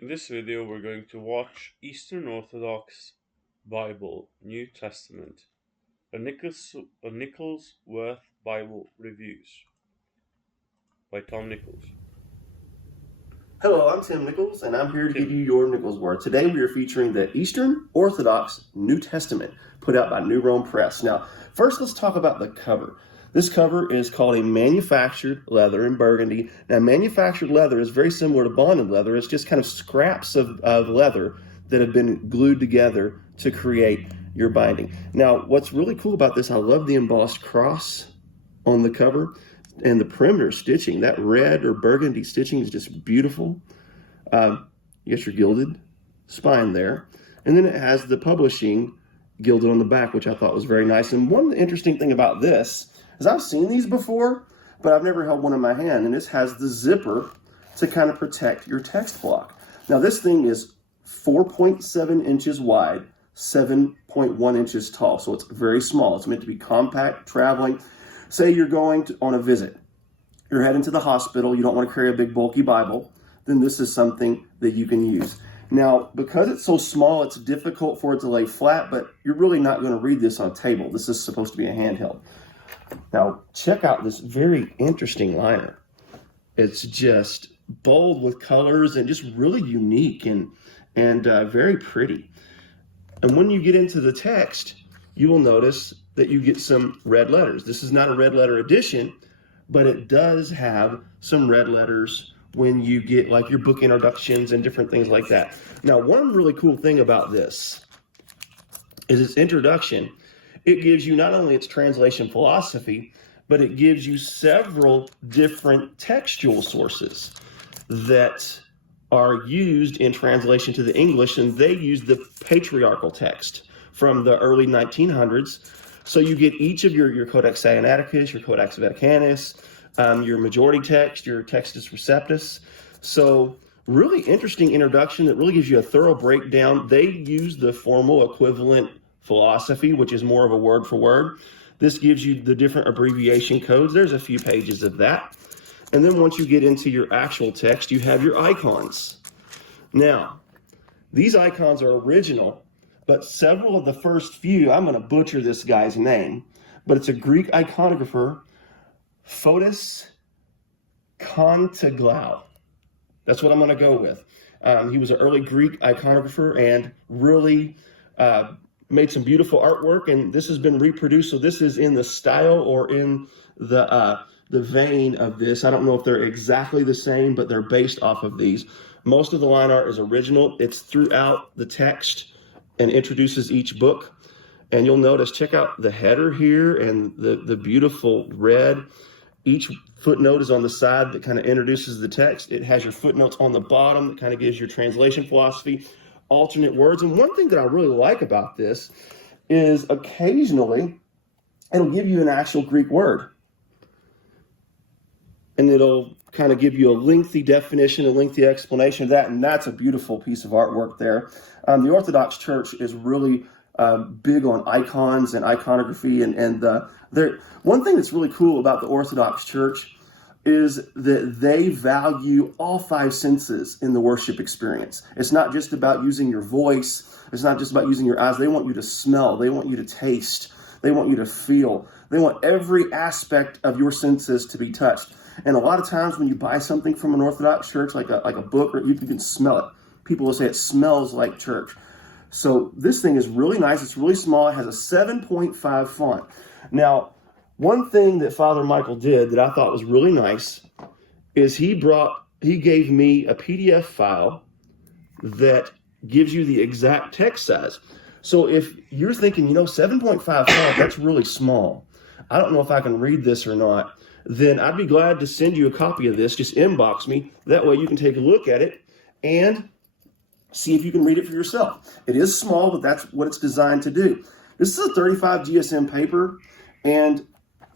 In this video we're going to watch Eastern Orthodox Bible New Testament, a Nicholsworth Bible Reviews by Tom Nichols. Hello, I'm Tim Nichols, and I'm here to give you your Nicholsworth. Today we are featuring the Eastern Orthodox New Testament, put out by New Rome Press. Now, first let's talk about the cover. This cover is called a manufactured leather in burgundy. Now, manufactured leather is very similar to bonded leather. It's just kind of scraps of leather that have been glued together to create your binding. Now, what's really cool about this, I love the embossed cross on the cover. And the perimeter stitching, that red or burgundy stitching is just beautiful. You get your gilded spine there. And then it has the publishing gilded on the back, which I thought was very nice. And one interesting thing about this is I've seen these before, but I've never held one in my hand. And this has the zipper to kind of protect your text block. Now this thing is 4.7 inches wide, 7.1 inches tall. So it's very small. It's meant to be compact, traveling. Say you're going on a visit, you're heading to the hospital, you don't want to carry a big bulky Bible, then this is something that you can use. Now, because it's so small, it's difficult for it to lay flat, but you're really not going to read this on a table. This is supposed to be a handheld. Now, check out this very interesting liner. It's just bold with colors and just really unique and very pretty. And when you get into the text, you will notice that you get some red letters. This is not a red letter edition, but it does have some red letters when you get like your book introductions and different things like that. Now, one really cool thing about this is its introduction. It gives you not only its translation philosophy, but it gives you several different textual sources that are used in translation to the English, and they use the patriarchal text from the early 1900s. So you get each of your Codex Sinaiticus, your Codex Vaticanus, your majority text, your Textus Receptus. So really interesting introduction that really gives you a thorough breakdown. They use the formal equivalent philosophy, which is more of a word for word. This gives you the different abbreviation codes. There's a few pages of that. And then once you get into your actual text, you have your icons. Now, these icons are original, but several of the first few, I'm going to butcher this guy's name, but it's a Greek iconographer, Fotis Kontaglou. That's what I'm going to go with. He was an early Greek iconographer and really made some beautiful artwork, and this has been reproduced. So this is in the style or in the vein of this. I don't know if they're exactly the same, but they're based off of these. Most of the line art is original. It's throughout the text and introduces each book. And you'll notice, check out the header here and the beautiful red. Each footnote is on the side that kind of introduces the text. It has your footnotes on the bottom that kind of gives your translation philosophy, alternate words. And one thing that I really like about this is occasionally it'll give you an actual Greek word. And it'll kind of give you a lengthy definition, a lengthy explanation of that, and that's a beautiful piece of artwork there. The Orthodox Church is really big on icons and iconography, and one thing that's really cool about the Orthodox Church is that they value all five senses in the worship experience. It's not just about using your voice. It's not just about using your eyes. They want you to smell. They want you to taste. They want you to feel. They want every aspect of your senses to be touched. And a lot of times when you buy something from an Orthodox church, like a book, or you can smell it. People will say it smells like church. So this thing is really nice. It's really small. It has a 7.5 font. Now, one thing that Father Michael did that I thought was really nice is he gave me a PDF file that gives you the exact text size. So if you're thinking, 7.5 font, that's really small. I don't know if I can read this or not. Then I'd be glad to send you a copy of this. Just inbox me. That way you can take a look at it and see if you can read it for yourself. It is small, but that's what it's designed to do. This is a 35 GSM paper, and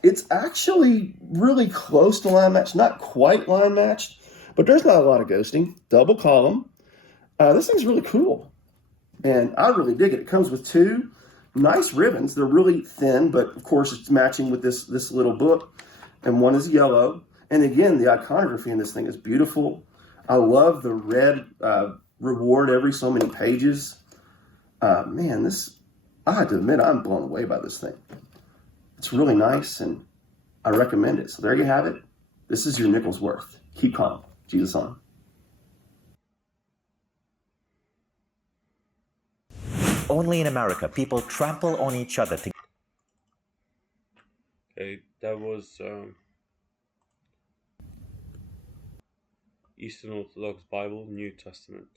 it's actually really close to line matched. Not quite line matched, but there's not a lot of ghosting. Double column. This thing's really cool, and I really dig it. It comes with two nice ribbons. They're really thin, but of course it's matching with this little book. And one is yellow. And again, the iconography in this thing is beautiful. I love the red reward every so many pages. Man, I have to admit, I'm blown away by this thing. It's really nice, and I recommend it. So there you have it. This is your nickel's worth. Keep calm. Jesus on. Only in America, people trample on each other to. Okay, that was Eastern Orthodox Bible, New Testament.